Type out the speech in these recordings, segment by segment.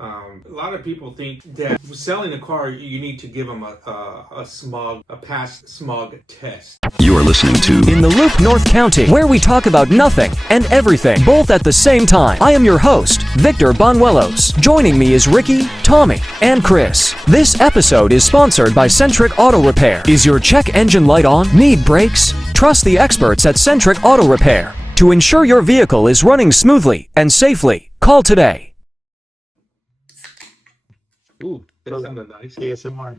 A lot of people think that selling a car, you need to give them a past smog test. You are listening to In the Loop, North County, where we talk about nothing and everything, both at the same time. I am your host, Victor Banuelos. Joining me is Ricky, Tommy, and Chris. This episode is sponsored by Centric Auto Repair. Is your check engine light on? Need brakes? Trust the experts at Centric Auto Repair. To ensure your vehicle is running smoothly and safely, call today. Ooh, that sounded nice. ASMR.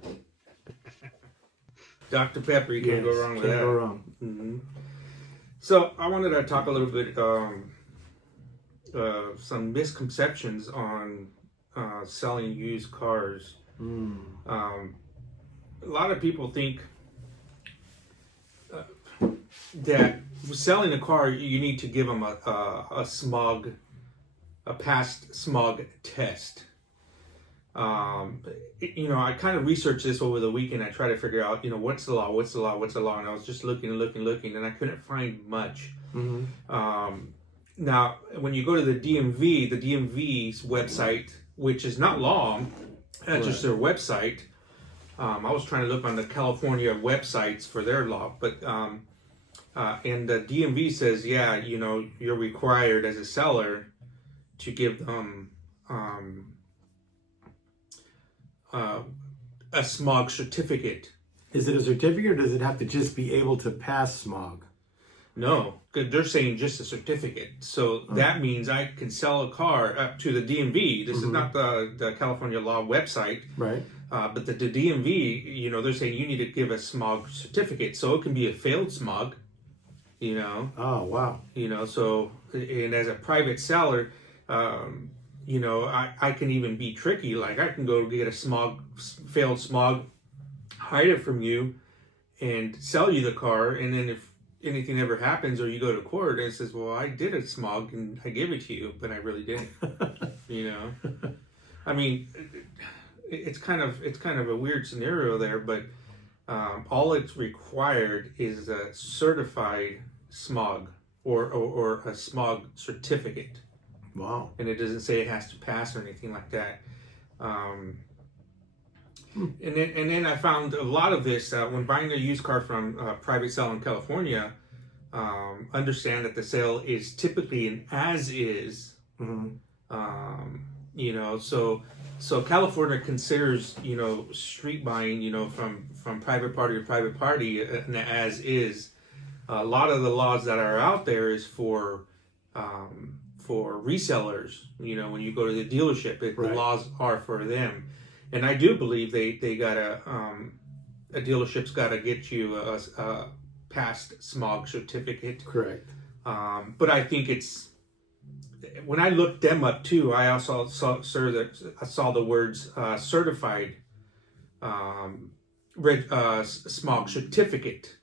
Dr. Pepper, you can't go wrong with that. Can't go wrong. Mm-hmm. So I wanted to talk a little bit some misconceptions on selling used cars. A lot of people think that selling a car, you need to give them a past smog test. I kind of researched this over the weekend. I tried to figure out, what's the law, and I was just looking, and I couldn't find much. Now, when you go to the DMV's website, which is not law, that's just their website. I was trying to look on the California websites for their law, but and the DMV says, you're required as a seller to give them a smog certificate. Is it a certificate, or does it have to just be able to pass smog? No, because they're saying just a certificate. So that means I can sell a car up to the DMV. This is not the California law website. Right. But the DMV, they're saying you need to give a smog certificate. So it can be a failed smog, Oh, wow. So, and as a private seller, I can even be tricky. Like I can go get a failed smog, hide it from you, and sell you the car. And then if anything ever happens or you go to court and it says, well, I did a smog and I gave it to you, but I really didn't, I mean, it's kind of a weird scenario there, but all it's required is a certified smog or a smog certificate. Wow. And it doesn't say it has to pass or anything like that. And then I found a lot of this when buying a used car from a private sale in California. Understand that the sale is typically an as-is. So California considers street buying from private party to private party an as-is. A lot of the laws that are out there is for resellers, when you go to the dealership, the laws are for them. And I do believe they got a dealership's got to get you a past smog certificate. Correct. But I think when I looked them up too, I also saw the words certified smog certificate.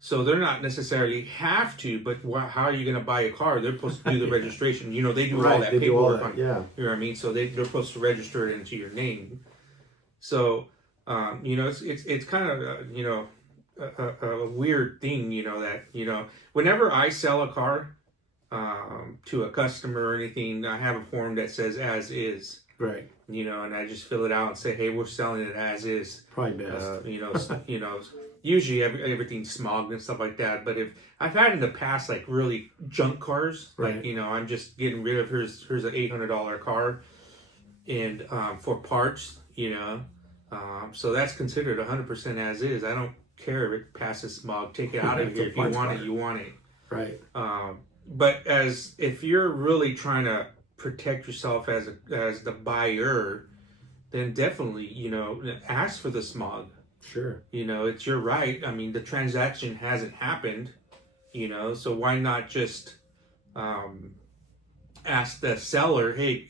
So they're not necessarily have to, but how are you going to buy a car? They're supposed to do the registration. They do all that paperwork on. Yeah. You know what I mean? So they're supposed to register it into your name. So it's kind of a weird thing. That whenever I sell a car to a customer or anything, I have a form that says as is. Right. And I just fill it out and say, hey, we're selling it as is. Probably best. Usually everything's smogged and stuff like that. But if I've had in the past like really junk cars, like I'm just getting rid of here's an $800 car, and for parts, so that's considered 100% as is. I don't care if it passes smog. Take it out of here. If you want it, you want it. Right. But if you're really trying to protect yourself as the buyer, then definitely ask for the smog. Sure. It's your right. I mean, the transaction hasn't happened, so why not just ask the seller, hey,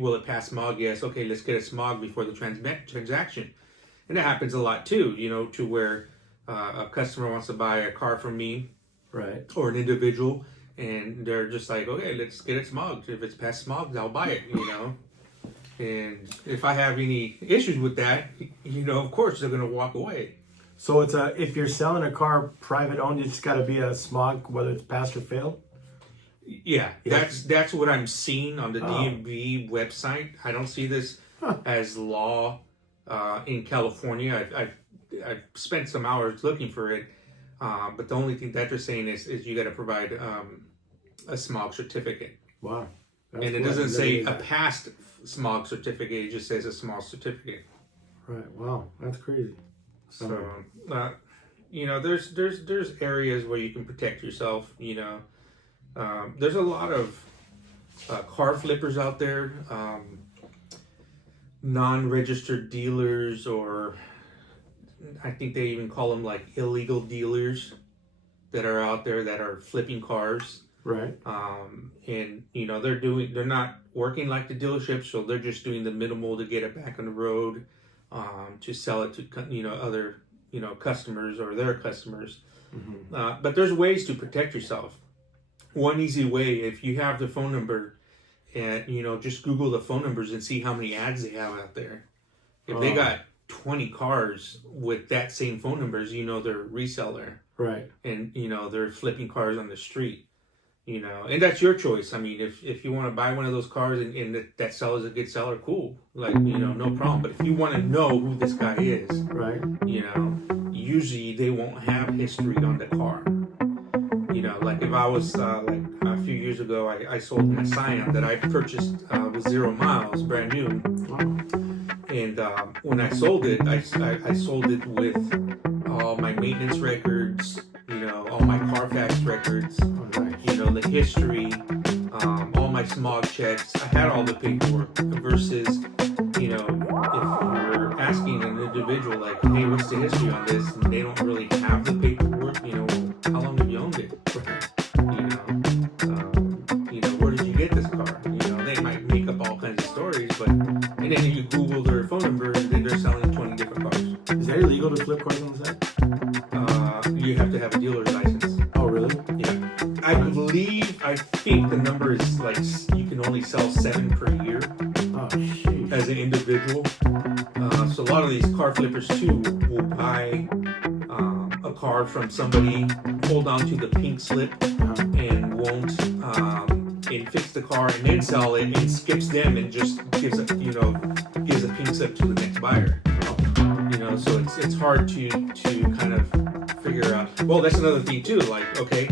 will it pass smog? Yes. Okay, let's get a smog before the transaction. And that happens a lot too, to where a customer wants to buy a car from me, right, or an individual, and they're just like, okay, let's get it smogged. If it's past smog, I'll buy it, And if I have any issues with that, of course they're going to walk away. So if you're selling a car private owned, you just got to be a smog, whether it's passed or failed? Yeah, that's what I'm seeing on the DMV website. I don't see this as law in California. I've spent some hours looking for it, but the only thing that they're saying is you got to provide a smog certificate. Wow. And it doesn't say a past smog certificate; it just says a smog certificate. Right. Wow, that's crazy. So, there's areas where you can protect yourself. There's a lot of car flippers out there, non-registered dealers, or I think they even call them like illegal dealers that are out there that are flipping cars. Right. And they're not working like the dealerships, so they're just doing the minimal to get it back on the road, to sell it to other customers or their customers. Mm-hmm. But there's ways to protect yourself. One easy way, if you have the phone number, and just Google the phone numbers and see how many ads they have out there. If they got 20 cars with that same phone numbers, they're a reseller. Right. And they're flipping cars on the street. And that's your choice. I mean, if you want to buy one of those cars and that seller's a good seller, cool. Like, no problem. But if you want to know who this guy is, right, usually they won't have history on the car. Like if I was, like a few years ago, I sold my Scion that I purchased with 0 miles, brand new. And when I sold it, I sold it with all my maintenance records, all my Carfax records, the history, all my smog checks. I had all the paperwork versus, if you're asking an individual like, hey, what's the history on this? And they don't really have the paperwork, how long have you owned it? Where did you get this car? They might make up all kinds of stories, and then you Google their phone number and then they're selling 20 different cars. Is that illegal to flip cars on the side? You have to have a dealer's license. Oh, really? Yeah. I think the number is like you can only sell 7 per year as an individual. So a lot of these car flippers too will buy a car from somebody, hold on to the pink slip, and won't and fix the car and then sell it, and skips them and just gives a pink slip to the next buyer. So it's hard to kind of figure out. Well, that's another thing too. Like, okay,